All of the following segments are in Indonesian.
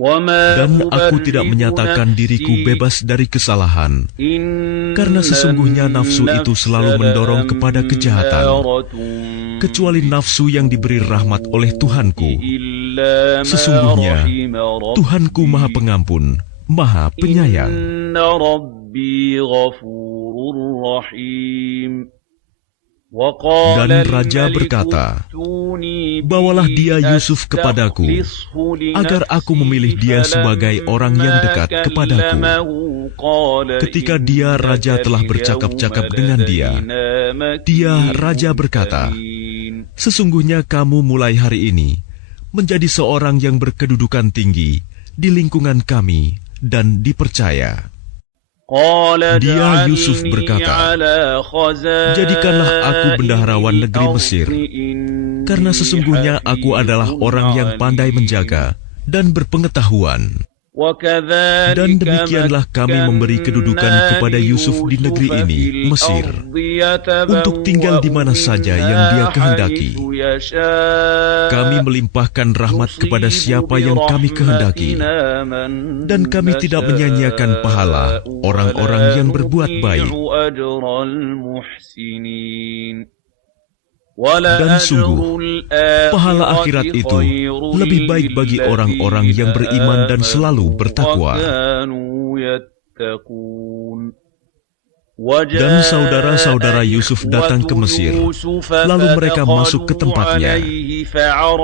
Dan aku tidak menyatakan diriku bebas dari kesalahan, karena sesungguhnya nafsu itu selalu mendorong kepada kejahatan, kecuali nafsu yang diberi rahmat oleh Tuhanku. Sesungguhnya Tuhanku Maha Pengampun, Maha Penyayang. Dan raja berkata, "Bawalah dia Yusuf kepadaku, agar aku memilih dia sebagai orang yang dekat kepadaku." Ketika raja telah bercakap-cakap dengan dia, raja berkata, "Sesungguhnya kamu mulai hari ini menjadi seorang yang berkedudukan tinggi di lingkungan kami dan dipercaya." Yusuf berkata, "Jadikanlah aku bendaharawan negeri Mesir, karena sesungguhnya aku adalah orang yang pandai menjaga dan berpengetahuan." Dan demikianlah kami memberi kedudukan kepada Yusuf di negeri ini, Mesir, untuk tinggal di mana saja yang dia kehendaki. Kami melimpahkan rahmat kepada siapa yang kami kehendaki, dan kami tidak menyanyiakan pahala orang-orang yang berbuat baik. Dan sungguh, pahala akhirat itu lebih baik bagi orang-orang yang beriman dan selalu bertakwa. Dan saudara-saudara Yusuf datang ke Mesir, lalu mereka masuk ke tempatnya.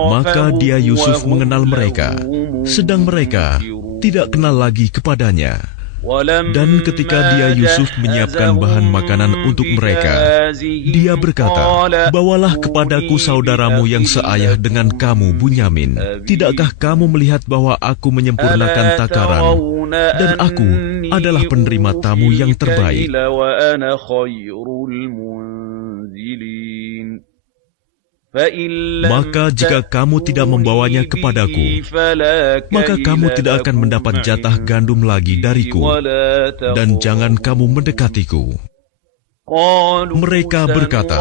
Maka Yusuf mengenal mereka, sedang mereka tidak kenal lagi kepadanya. Dan ketika Yusuf menyiapkan bahan makanan untuk mereka, dia berkata, "Bawalah kepadaku saudaramu yang seayah dengan kamu, Bunyamin. Tidakkah kamu melihat bahwa aku menyempurnakan takaran, dan aku adalah penerima tamu yang terbaik?" Maka jika kamu tidak membawanya kepadaku, maka kamu tidak akan mendapat jatah gandum lagi dariku, dan jangan kamu mendekatiku. Mereka berkata,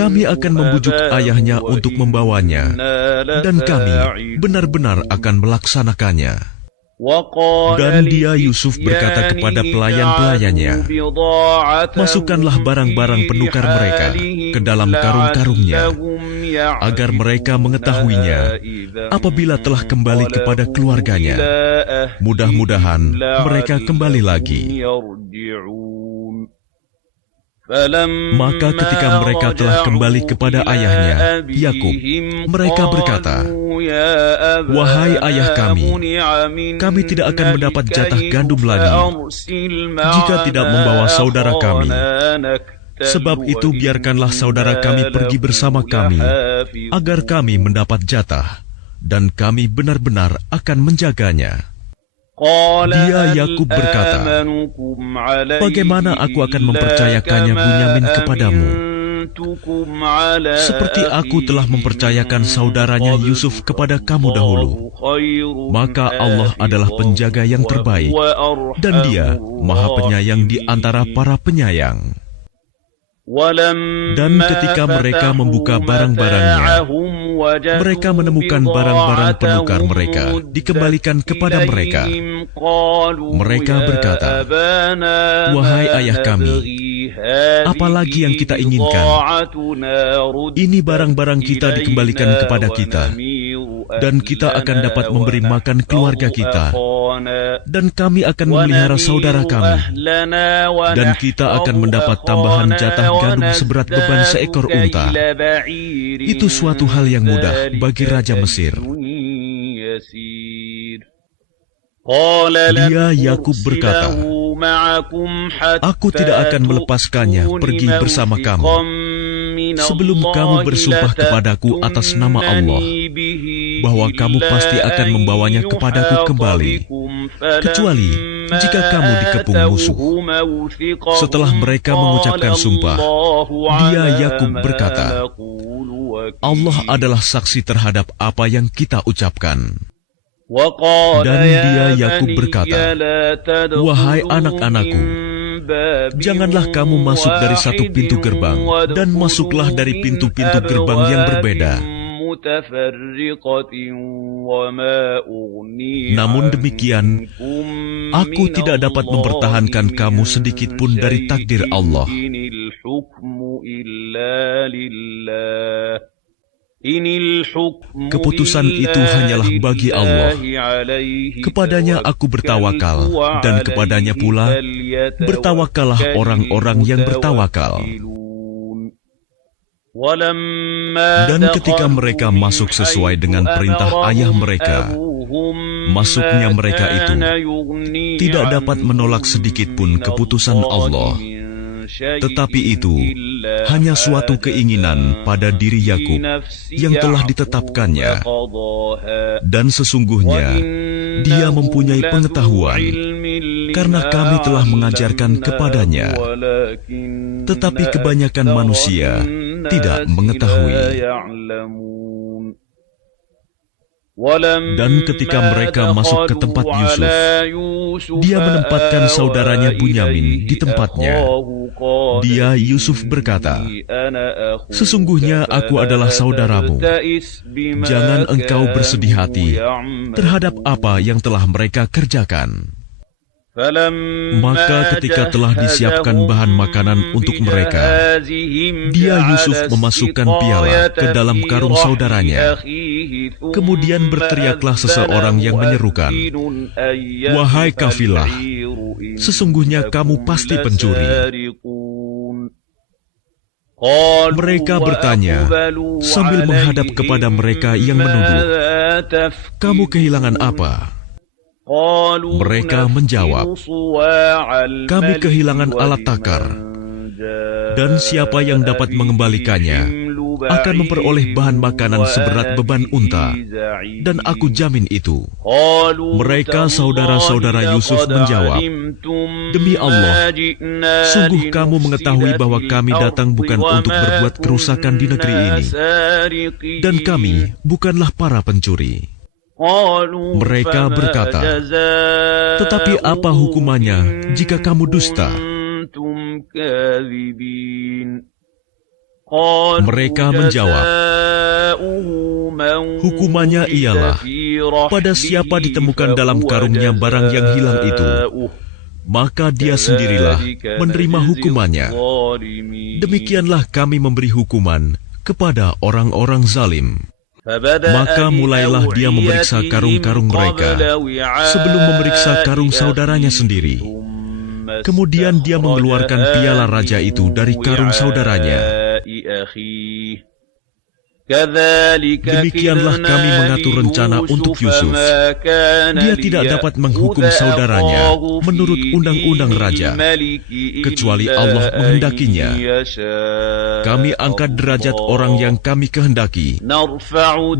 "Kami akan membujuk ayahnya untuk membawanya, dan kami benar-benar akan melaksanakannya." Dan Yusuf berkata kepada pelayan-pelayannya, "Masukkanlah barang-barang penukar mereka ke dalam karung-karungnya, agar mereka mengetahuinya apabila telah kembali kepada keluarganya. Mudah-mudahan mereka kembali lagi." Maka ketika mereka telah kembali kepada ayahnya, Yakub, mereka berkata, "Wahai ayah kami tidak akan mendapat jatah gandum lagi jika tidak membawa saudara kami. Sebab itu biarkanlah saudara kami pergi bersama kami, agar kami mendapat jatah, dan kami benar-benar akan menjaganya." Yakub berkata, "Bagaimana aku akan mempercayakannya Bunyamin kepadamu, seperti aku telah mempercayakan saudaranya Yusuf kepada kamu dahulu? Maka Allah adalah penjaga yang terbaik, dan Dia Maha Penyayang di antara para penyayang." Dan ketika mereka membuka barang-barangnya, mereka menemukan barang-barang penukar mereka dikembalikan kepada mereka. Mereka berkata, "Wahai ayah kami, apalagi yang kita inginkan? Ini barang-barang kita dikembalikan kepada kita, dan kita akan dapat memberi makan keluarga kita, dan kami akan memelihara saudara kami, dan kita akan mendapat tambahan jatah gandum seberat beban seekor unta." Itu suatu hal yang mudah bagi Raja Mesir. Yakub berkata, "Aku tidak akan melepaskannya pergi bersama kamu, sebelum kamu bersumpah kepadaku atas nama Allah, bahwa kamu pasti akan membawanya kepadaku kembali, kecuali jika kamu dikepung musuh." Setelah mereka mengucapkan sumpah, Yakub berkata, "Allah adalah saksi terhadap apa yang kita ucapkan." Dan Yakub berkata, "Wahai anak-anakku, janganlah kamu masuk dari satu pintu gerbang, dan masuklah dari pintu-pintu gerbang yang berbeda. Namun demikian, aku tidak dapat mempertahankan kamu sedikit pun dari takdir Allah. Keputusan itu hanyalah bagi Allah. Kepadanya aku bertawakal, dan kepadanya pula bertawakallah orang-orang yang bertawakal. Dan ketika mereka masuk sesuai dengan perintah ayah mereka, masuknya mereka itu tidak dapat menolak sedikit pun keputusan Allah. Tetapi itu hanya suatu keinginan pada diri Yakub yang telah ditetapkannya. Dan sesungguhnya dia mempunyai pengetahuan, karena kami telah mengajarkan kepadanya. Tetapi kebanyakan manusia tidak mengetahui. Dan ketika mereka masuk ke tempat Yusuf, dia menempatkan saudaranya Bunyamin di tempatnya. Dia, Yusuf, berkata, "Sesungguhnya aku adalah saudaramu. Jangan engkau bersedih hati terhadap apa yang telah mereka kerjakan." Maka ketika telah disiapkan bahan makanan untuk mereka, dia, Yusuf, memasukkan piala ke dalam karung saudaranya. Kemudian berteriaklah seseorang yang menyerukan, "Wahai kafilah, sesungguhnya kamu pasti pencuri." Mereka bertanya sambil menghadap kepada mereka yang menuduh, "Kamu kehilangan apa?" Mereka menjawab, "Kami kehilangan alat takar, dan siapa yang dapat mengembalikannya akan memperoleh bahan makanan seberat beban unta, dan aku jamin itu." Mereka saudara-saudara Yusuf menjawab, "Demi Allah, sungguh kamu mengetahui bahwa kami datang bukan untuk berbuat kerusakan di negeri ini, dan kami bukanlah para pencuri." Mereka berkata, "Tetapi apa hukumannya jika kamu dusta?" Mereka menjawab, "Hukumannya ialah pada siapa ditemukan dalam karungnya barang yang hilang itu, maka dia sendirilah menerima hukumannya. Demikianlah kami memberi hukuman kepada orang-orang zalim." Maka mulailah dia memeriksa karung-karung mereka sebelum memeriksa karung saudaranya sendiri. Kemudian dia mengeluarkan piala raja itu dari karung saudaranya. Demikianlah kami mengatur rencana untuk Yusuf. Dia tidak dapat menghukum saudaranya menurut undang-undang raja, kecuali Allah menghendakinya. Kami angkat derajat orang yang kami kehendaki,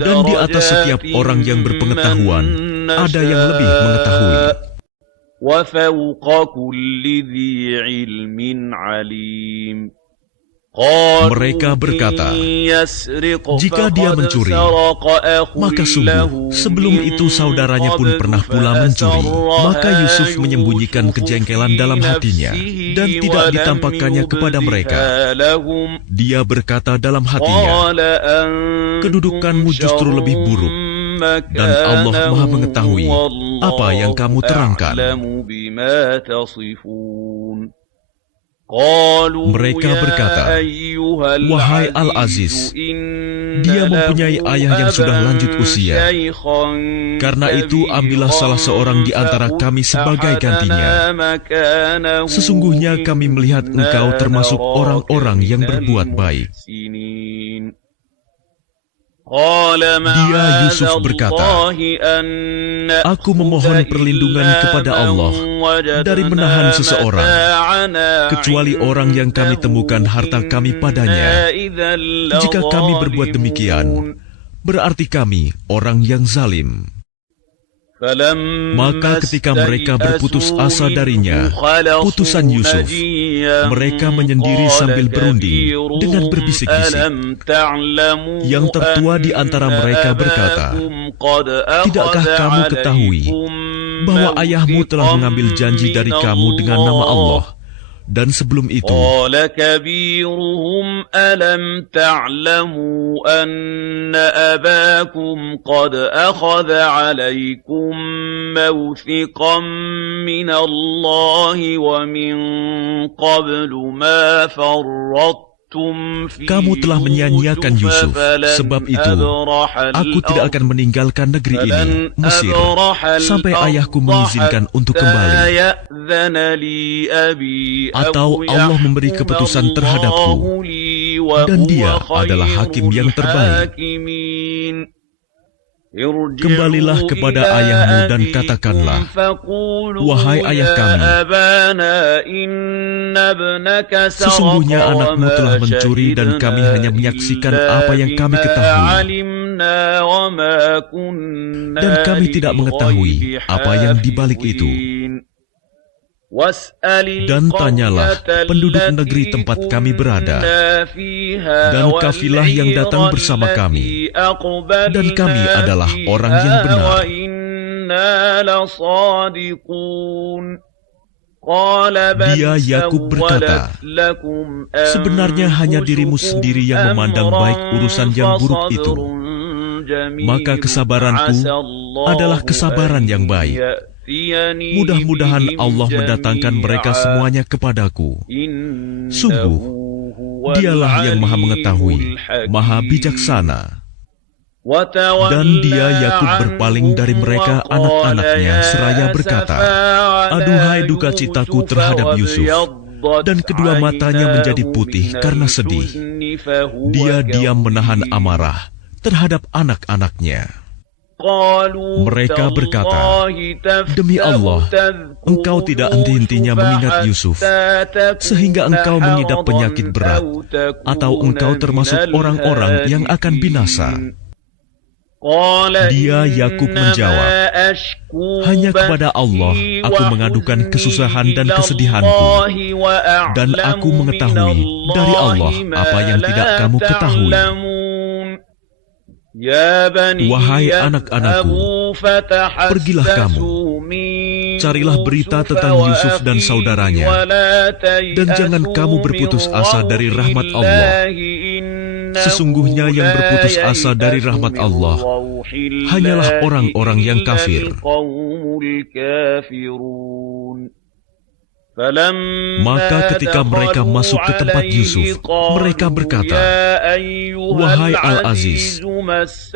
dan di atas setiap orang yang berpengetahuan ada yang lebih mengetahui. Mereka berkata, "Jika dia mencuri, maka sungguh sebelum itu saudaranya pun pernah pula mencuri." Maka Yusuf menyembunyikan kejengkelan dalam hatinya dan tidak ditampakkannya kepada mereka. Dia berkata dalam hatinya, "Kedudukanmu justru lebih buruk, dan Allah Maha mengetahui apa yang kamu terangkan." Mereka berkata, "Wahai Al-Aziz, dia mempunyai ayah yang sudah lanjut usia. Karena itu ambillah salah seorang di antara kami sebagai gantinya. Sesungguhnya kami melihat engkau termasuk orang-orang yang berbuat baik." Dia, Yusuf, berkata, "Aku memohon perlindungan kepada Allah dari menahan seseorang, kecuali orang yang kami temukan harta kami padanya. Jika kami berbuat demikian, berarti kami orang yang zalim." Maka ketika mereka berputus asa darinya, putusan Yusuf, mereka menyendiri sambil berunding dengan berbisik-bisik. Yang tertua di antara mereka berkata, "Tidakkah kamu ketahui bahwa ayahmu telah mengambil janji dari kamu dengan nama Allah, Dan sebelum itu, قال كبيرهم ألم تعلموا أن أباكم قد أخذ عليكم موثقا من الله ومن قبل ما فرطتم kamu telah menyanyiakan Yusuf. Sebab itu, aku tidak akan meninggalkan negeri ini, Mesir, sampai ayahku mengizinkan untuk kembali. Atau Allah memberi keputusan terhadapku, dan Dia adalah hakim yang terbaik. Kembalilah kepada ayahmu dan katakanlah, wahai ayah kami, sesungguhnya anakmu telah mencuri dan kami hanya menyaksikan apa yang kami ketahui. Dan kami tidak mengetahui apa yang dibalik itu. Dan tanyalah penduduk negeri tempat kami berada, dan kafilah yang datang bersama kami, dan kami adalah orang yang benar. Dia Yakub berkata, sebenarnya hanya dirimu sendiri yang memandang baik urusan yang buruk itu. Maka kesabaranku adalah kesabaran yang baik. Mudah-mudahan Allah mendatangkan mereka semuanya kepadaku. Sungguh, Dialah yang maha mengetahui, maha bijaksana. Dan dia Yakub berpaling dari mereka anak-anaknya seraya berkata, aduhai duka citaku terhadap Yusuf. Dan kedua matanya menjadi putih karena sedih. Dia diam menahan amarah terhadap anak-anaknya. Mereka berkata, demi Allah, engkau tidak henti-hentinya mengingat Yusuf, sehingga engkau mengidap penyakit berat, atau engkau termasuk orang-orang yang akan binasa. Dia Yakub menjawab, hanya kepada Allah aku mengadukan kesusahan dan kesedihanku, dan aku mengetahui dari Allah apa yang tidak kamu ketahui. Wahai anak-anakku, pergilah kamu, carilah berita tentang Yusuf dan saudaranya, dan jangan kamu berputus asa dari rahmat Allah. Sesungguhnya yang berputus asa dari rahmat Allah hanyalah orang-orang yang kafir. Maka ketika mereka masuk ke tempat Yusuf, mereka berkata, wahai Al-Aziz,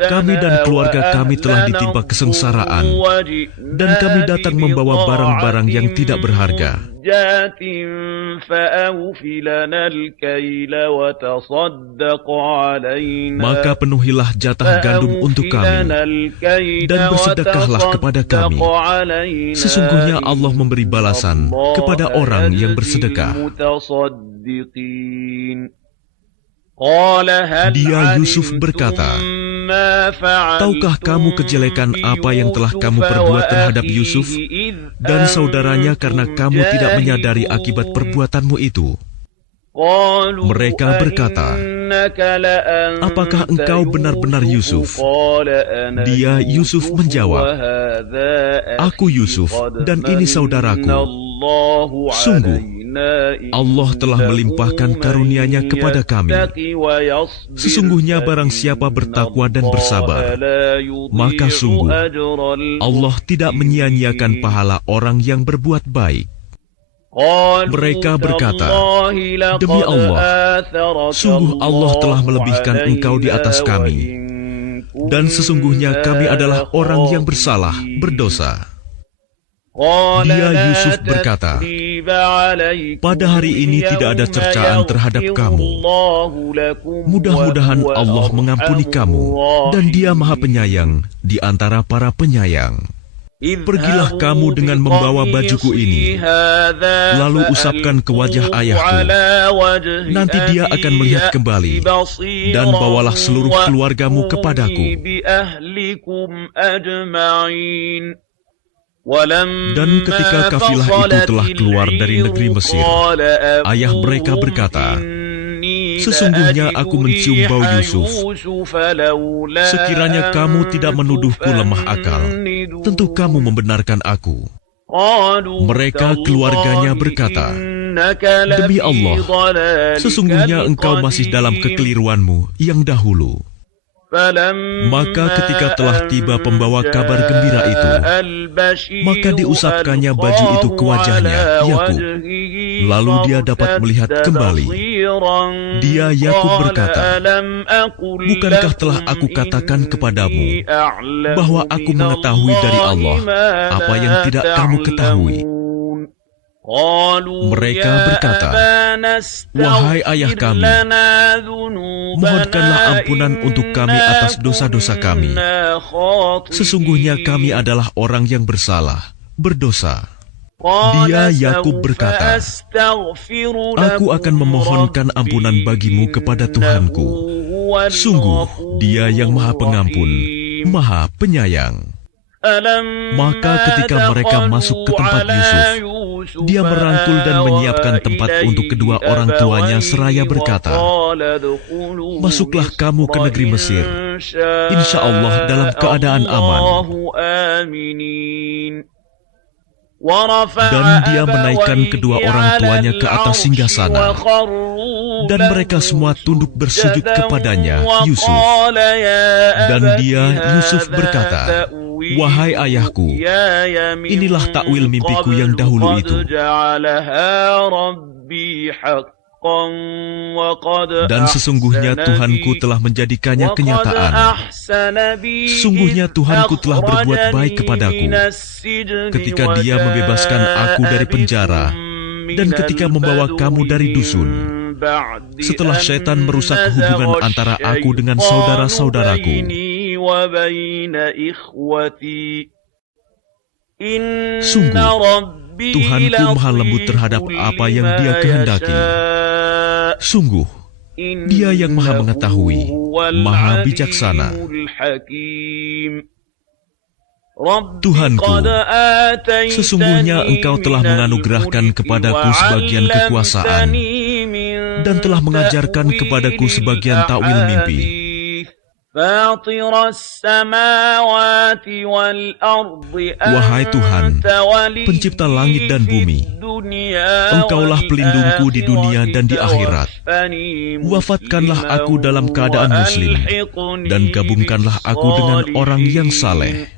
kami dan keluarga kami telah ditimpa kesengsaraan, dan kami datang membawa barang-barang yang tidak berharga. Maka penuhilah jatah gandum untuk kami, dan bersedekahlah kepada kami. Sesungguhnya Allah memberi balasan kepada orang yang bersedekah. Dia Yusuf berkata, tahukah kamu kejelekan apa yang telah kamu perbuat terhadap Yusuf dan saudaranya karena kamu tidak menyadari akibat perbuatanmu itu? Mereka berkata, apakah engkau benar-benar Yusuf? Dia Yusuf menjawab, aku Yusuf dan ini saudaraku. Sungguh, Allah telah melimpahkan karunia-Nya kepada kami. Sesungguhnya barang siapa bertakwa dan bersabar, maka sungguh Allah tidak menyia-nyiakan pahala orang yang berbuat baik. Mereka berkata, demi Allah, sungguh Allah telah melebihkan engkau di atas kami, dan sesungguhnya kami adalah orang yang bersalah, berdosa. Dia Yusuf berkata, pada hari ini tidak ada cercaan terhadap kamu. Mudah-mudahan Allah mengampuni kamu, dan Dia Maha Penyayang di antara para penyayang. Pergilah kamu dengan membawa bajuku ini, lalu usapkan ke wajah ayahku. Nanti dia akan melihat kembali, dan bawalah seluruh keluargamu kepadaku. Dan ketika kafilah itu telah keluar dari negeri Mesir, ayah mereka berkata, sesungguhnya aku mencium bau Yusuf. Sekiranya kamu tidak menuduhku lemah akal, tentu kamu membenarkan aku. Mereka keluarganya berkata, Demi Allah, sesungguhnya engkau masih dalam kekeliruanmu yang dahulu. Maka ketika telah tiba pembawa kabar gembira itu, maka diusapkannya baju itu ke wajahnya, Yakub. Lalu dia dapat melihat kembali. Dia, Yakub, berkata, bukankah telah aku katakan kepadamu bahwa aku mengetahui dari Allah apa yang tidak kamu ketahui? Mereka berkata, wahai ayah kami, mohonkanlah ampunan untuk kami atas dosa-dosa kami. Sesungguhnya kami adalah orang yang bersalah, berdosa. Dia, Yakub, berkata, aku akan memohonkan ampunan bagimu kepada Tuhanku. Sungguh, Dia yang Maha Pengampun, Maha Penyayang. Maka ketika mereka masuk ke tempat Yusuf, dia merangkul dan menyiapkan tempat untuk kedua orang tuanya seraya berkata, masuklah kamu ke negeri Mesir, insya Allah dalam keadaan aman. Dan dia menaikkan kedua orang tuanya ke atas singgasana, dan mereka semua tunduk bersujud kepadanya, Yusuf. Dan dia, Yusuf, berkata, wahai ayahku, inilah takwil mimpiku yang dahulu itu. Dan sesungguhnya Tuhanku telah menjadikannya kenyataan. Sesungguhnya Tuhanku telah berbuat baik kepadaku ketika Dia membebaskan aku dari penjara dan ketika membawa kamu dari dusun, setelah syaitan merusak hubungan antara aku dengan saudara-saudaraku. Sungguh, Tuhanku maha lembut terhadap apa yang Dia kehendaki. Sungguh, Dia yang maha mengetahui, maha bijaksana. Tuhanku, sesungguhnya Engkau telah menganugerahkan kepadaku sebagian kekuasaan dan telah mengajarkan kepadaku sebagian takwil mimpi. Wahai Tuhan, pencipta langit dan bumi, Engkaulah pelindungku di dunia dan di akhirat. Wafatkanlah aku dalam keadaan muslim, dan gabungkanlah aku dengan orang yang saleh.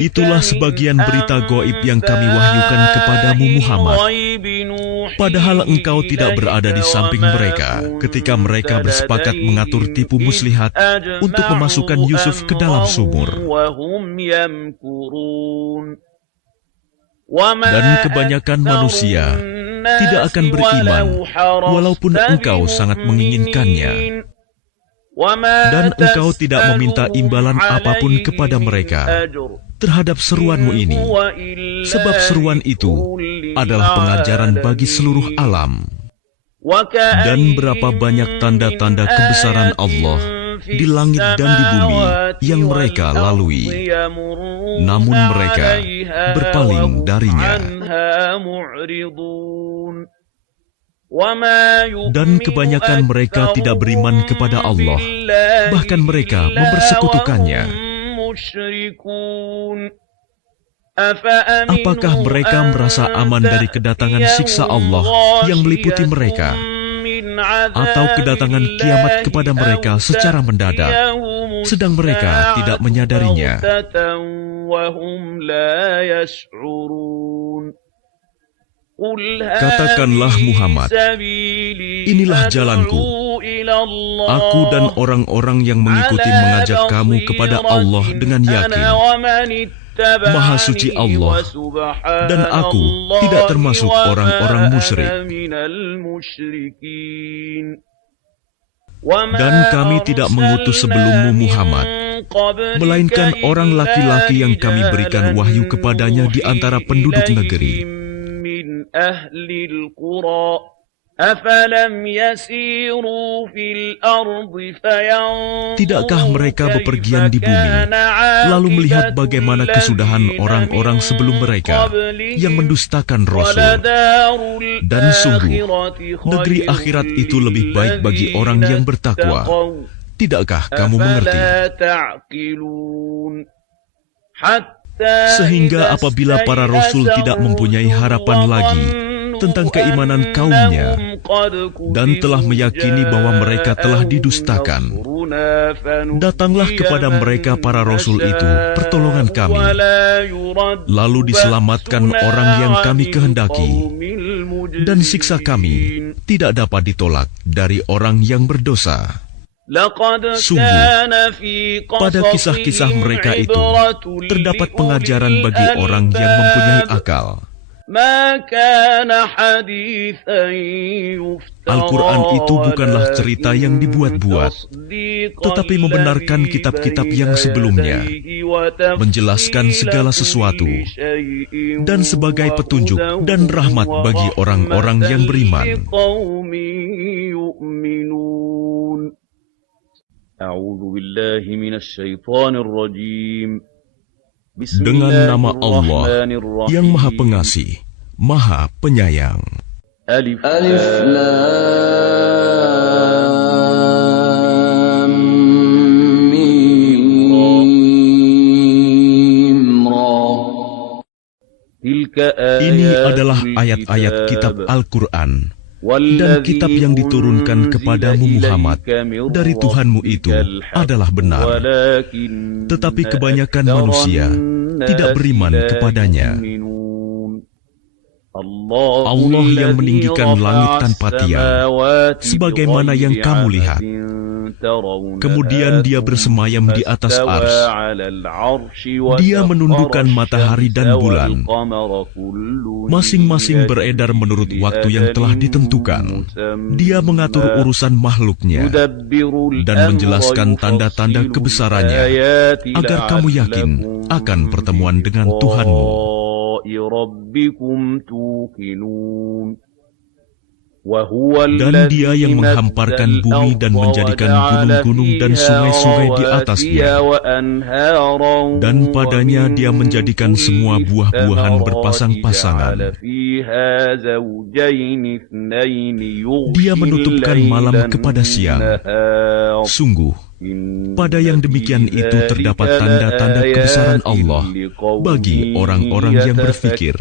Itulah sebagian berita gaib yang kami wahyukan kepadamu, Muhammad. Padahal engkau tidak berada di samping mereka ketika mereka bersepakat mengatur tipu muslihat untuk memasukkan Yusuf ke dalam sumur. Dan kebanyakan manusia tidak akan beriman walaupun engkau sangat menginginkannya. Dan engkau tidak meminta imbalan apapun kepada mereka terhadap seruanmu ini, sebab seruan itu adalah pengajaran bagi seluruh alam. Dan berapa banyak tanda-tanda kebesaran Allah di langit dan di bumi yang mereka lalui, namun mereka berpaling darinya. Dan kebanyakan mereka tidak beriman kepada Allah, bahkan mereka mempersekutukannya. Apakah mereka merasa aman dari kedatangan siksa Allah yang meliputi mereka, atau kedatangan kiamat kepada mereka secara mendadak, sedang mereka tidak menyadarinya? Katakanlah, Muhammad, inilah jalanku. Aku dan orang-orang yang mengikuti mengajak kamu kepada Allah dengan yakin. Maha suci Allah, dan aku tidak termasuk orang-orang musyrik. Dan kami tidak mengutus sebelummu, Muhammad, melainkan orang laki-laki yang kami berikan wahyu kepadanya di antara penduduk negeri. Tidakkah mereka bepergian di bumi, lalu melihat bagaimana kesudahan orang-orang sebelum mereka yang mendustakan Rasul? Dan sungguh, negeri akhirat itu lebih baik bagi orang yang bertakwa. Tidakkah kamu mengerti? Sehingga apabila para Rasul tidak mempunyai harapan lagi tentang keimanan kaumnya dan telah meyakini bahwa mereka telah didustakan. Datanglah kepada mereka para rasul itu pertolongan kami, lalu diselamatkan orang yang kami kehendaki, dan siksa kami tidak dapat ditolak dari orang yang berdosa. Sungguh, pada kisah-kisah mereka itu terdapat pengajaran bagi orang yang mempunyai akal. Al-Quran itu bukanlah cerita yang dibuat-buat, tetapi membenarkan kitab-kitab yang sebelumnya, menjelaskan segala sesuatu, dan sebagai petunjuk dan rahmat bagi orang-orang yang beriman. Dengan nama Allah yang Maha Pengasih, Maha Penyayang. Alif Lam Mim Ra. Ini adalah ayat-ayat kitab Al-Quran, dan kitab yang diturunkan kepadamu Muhammad dari Tuhanmu itu adalah benar, tetapi kebanyakan manusia tidak beriman kepadanya. Allah yang meninggikan langit tanpa tiang, sebagaimana yang kamu lihat. Kemudian Dia bersemayam di atas arsy. Dia menundukkan matahari dan bulan. Masing-masing beredar menurut waktu yang telah ditentukan. Dia mengatur urusan makhluknya dan menjelaskan tanda-tanda kebesarannya, agar kamu yakin akan pertemuan dengan Tuhanmu. Dan Dia yang menghamparkan bumi dan menjadikan gunung-gunung dan sungai-sungai di atasnya. Dan padanya Dia menjadikan semua buah-buahan berpasang-pasangan. Dia menutupkan malam kepada siang. Sungguh, pada yang demikian itu terdapat tanda-tanda kebesaran Allah bagi orang-orang yang berfikir.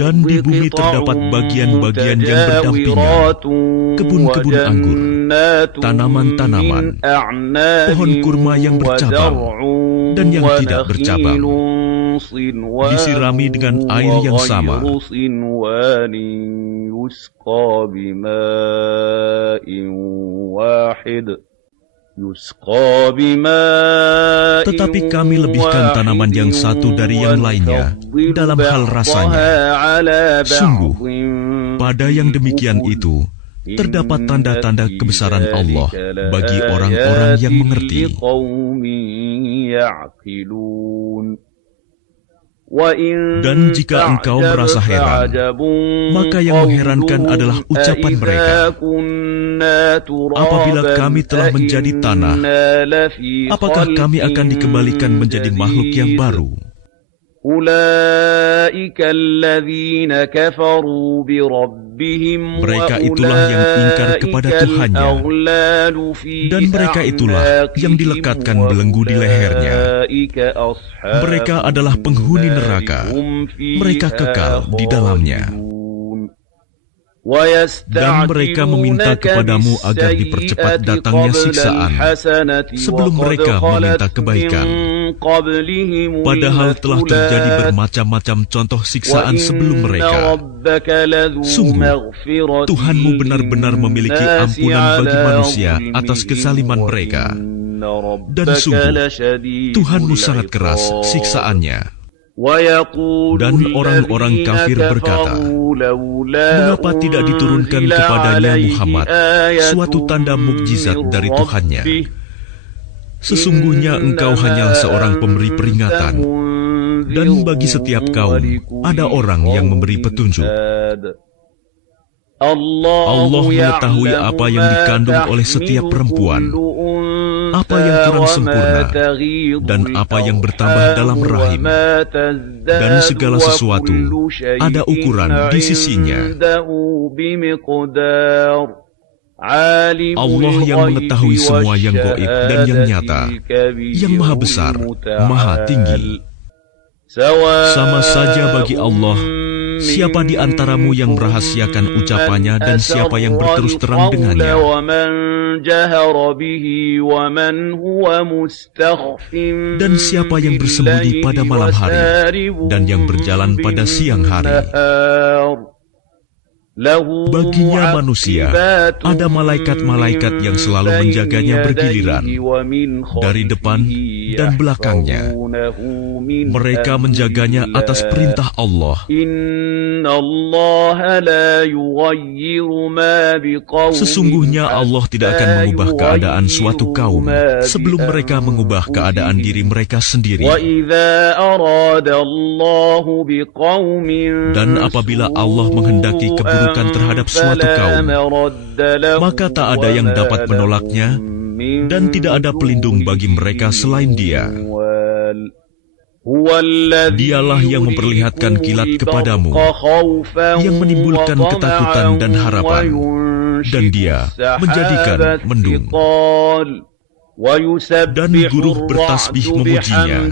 Dan di bumi terdapat bagian-bagian yang berdampingan, kebun-kebun anggur, tanaman-tanaman, pohon kurma yang bercabang dan yang tidak bercabang, disirami dengan air yang sama. Tetapi kami lebihkan tanaman yang satu dari yang lainnya dalam hal rasanya. Sungguh, pada yang demikian itu terdapat tanda-tanda kebesaran Allah bagi orang-orang yang mengerti. Dan jika engkau merasa heran, maka yang mengherankan adalah ucapan mereka. Apabila kami telah menjadi tanah, apakah kami akan dikembalikan menjadi makhluk yang baru? Mereka itulah yang ingkar kepada Tuhannya, dan mereka itulah yang dilekatkan belenggu di lehernya. Mereka adalah penghuni neraka, mereka kekal di dalamnya. Dan mereka meminta kepadamu agar dipercepat datangnya siksaan sebelum mereka meminta kebaikan. Padahal telah terjadi bermacam-macam contoh siksaan sebelum mereka. Sungguh, Tuhanmu benar-benar memiliki ampunan bagi manusia atas kezaliman mereka. Dan sungguh, Tuhanmu sangat keras siksaannya. Dan orang-orang kafir berkata, mengapa tidak diturunkan kepadanya Muhammad suatu tanda mukjizat dari Tuhannya? Sesungguhnya engkau hanyalah seorang pemberi peringatan, dan bagi setiap kaum ada orang yang memberi petunjuk. Allah mengetahui apa yang dikandung oleh setiap perempuan, apa yang kurang sempurna, dan apa yang bertambah dalam rahim. Dan segala sesuatu ada ukuran di sisinya. Allah yang mengetahui semua yang gaib dan yang nyata, yang maha besar, maha tinggi. Sama saja bagi Allah, siapa di antaramu yang merahasiakan ucapannya dan siapa yang berterus terang dengannya. Dan siapa yang bersembunyi pada malam hari dan yang berjalan pada siang hari. Baginya manusia, ada malaikat-malaikat yang selalu menjaganya bergiliran dari depan dan belakangnya. Mereka menjaganya atas perintah Allah. Sesungguhnya Allah tidak akan mengubah keadaan suatu kaum sebelum mereka mengubah keadaan diri mereka sendiri. Dan apabila Allah menghendaki keburukan terhadap suatu kaum, maka tak ada yang dapat menolaknya dan tidak ada pelindung bagi mereka selain Dia. Dialah yang memperlihatkan kilat kepadamu, yang menimbulkan ketakutan dan harapan, dan Dia menjadikan mendung. Dan guru bertasbih memujinya.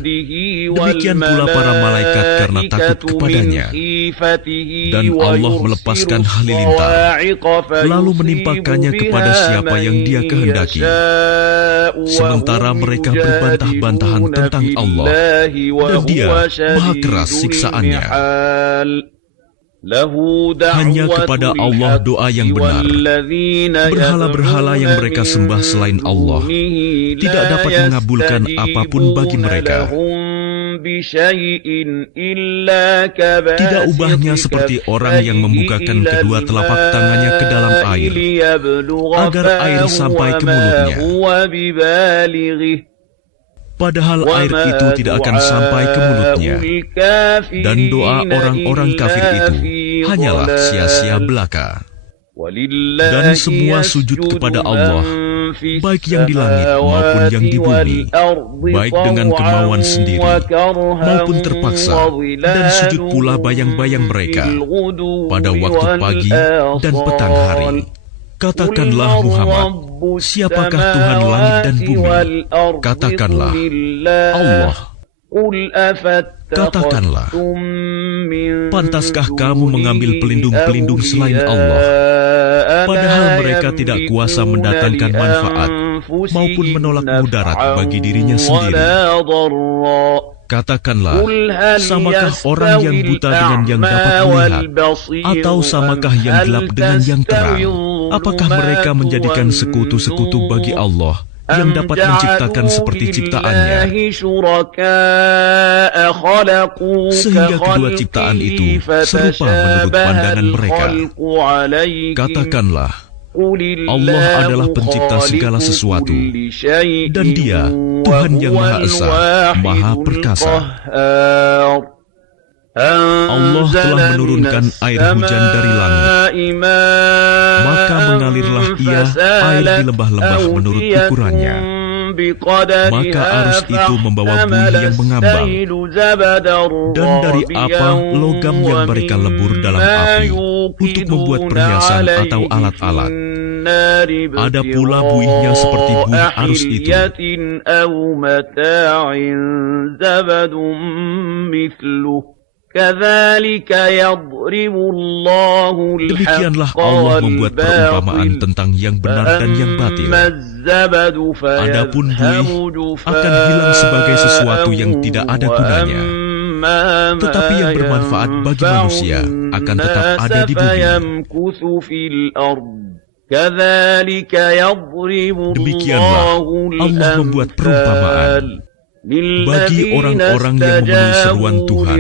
Demikian pula para malaikat karena takut kepadanya. Dan Allah melepaskan halilintar, lalu menimpakannya kepada siapa yang Dia kehendaki. Sementara mereka berbantah-bantahan tentang Allah, dan Dia maha keras siksaannya. Hanya kepada Allah doa yang benar. Berhala-berhala yang mereka sembah selain Allah tidak dapat mengabulkan apapun bagi mereka. Tidak ubahnya seperti orang yang membukakan kedua telapak tangannya ke dalam air, agar air sampai ke mulutnya. Padahal air itu tidak akan sampai ke mulutnya. Dan doa orang-orang kafir itu hanyalah sia-sia belaka. Dan semua sujud kepada Allah, baik yang di langit maupun yang di bumi, baik dengan kemauan sendiri maupun terpaksa, dan sujud pula bayang-bayang mereka pada waktu pagi dan petang hari. Katakanlah Muhammad, siapakah Tuhan langit dan bumi? Katakanlah, Allah. Katakanlah, pantaskah kamu mengambil pelindung-pelindung selain Allah? Padahal mereka tidak kuasa mendatangkan manfaat maupun menolak mudarat bagi dirinya sendiri. Katakanlah, samakah orang yang buta dengan yang dapat melihat? Atau samakah yang gelap dengan yang terang? Apakah mereka menjadikan sekutu-sekutu bagi Allah yang dapat menciptakan seperti ciptaannya, sehingga kedua ciptaan itu serupa menurut pandangan mereka? Katakanlah, Allah adalah pencipta segala sesuatu, dan Dia Tuhan yang Maha Esa, Maha Perkasa. Allah telah menurunkan air hujan dari langit, maka mengalirlah Ia air di lembah-lembah menurut ukurannya. Maka arus itu membawa buih yang mengambang, dan dari apa logam yang mereka lebur dalam api untuk membuat perhiasan atau alat-alat. Ada pula buihnya seperti buih arus itu. Demikianlah Allah membuat perumpamaan tentang yang benar dan yang batil. Adapun buih akan hilang sebagai sesuatu yang tidak ada gunanya, tetapi yang bermanfaat bagi manusia akan tetap ada di bumi. Demikianlah Allah membuat perumpamaan bagi orang-orang yang memenuhi seruan Tuhan.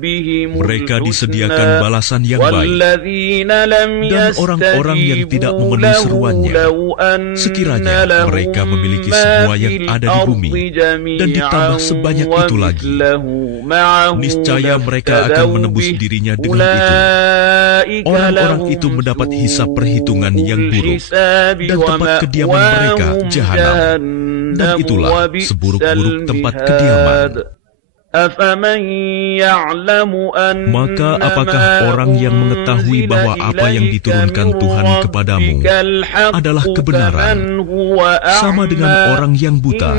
Mereka disediakan balasan yang baik. Dan orang-orang yang tidak memenuhi seruannya, sekiranya mereka memiliki semua yang ada di bumi dan ditambah sebanyak itu lagi, niscaya mereka akan menembus dirinya dengan itu. Orang-orang itu mendapat hisab perhitungan yang buruk, dan tempat kediaman mereka jahanam, dan itulah seburuk-buruk tempat kediaman. Maka apakah orang yang mengetahui bahwa apa yang diturunkan Tuhan kepadamu adalah kebenaran, sama dengan orang yang buta?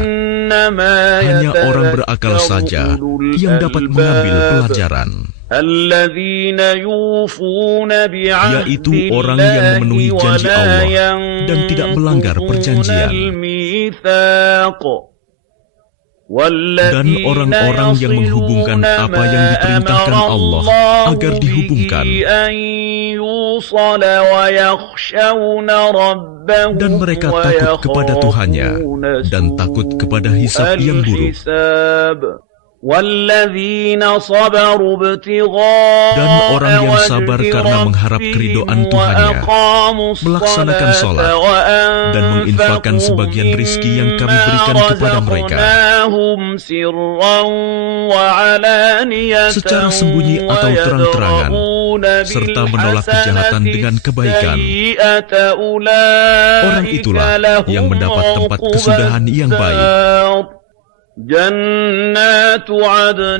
Hanya orang berakal saja yang dapat mengambil pelajaran, yaitu orang yang memenuhi janji Allah dan tidak melanggar perjanjian, dan orang-orang yang menghubungkan apa yang diperintahkan Allah agar dihubungkan, dan mereka takut kepada Tuhannya dan takut kepada hisab yang buruk. Dan orang yang sabar karena mengharap keridhaan Tuhannya, melaksanakan sholat dan menginfakkan sebagian rizki yang kami berikan kepada mereka, secara sembunyi atau terang-terangan, serta menolak kejahatan dengan kebaikan. Orang itulah yang mendapat tempat kesudahan yang baik,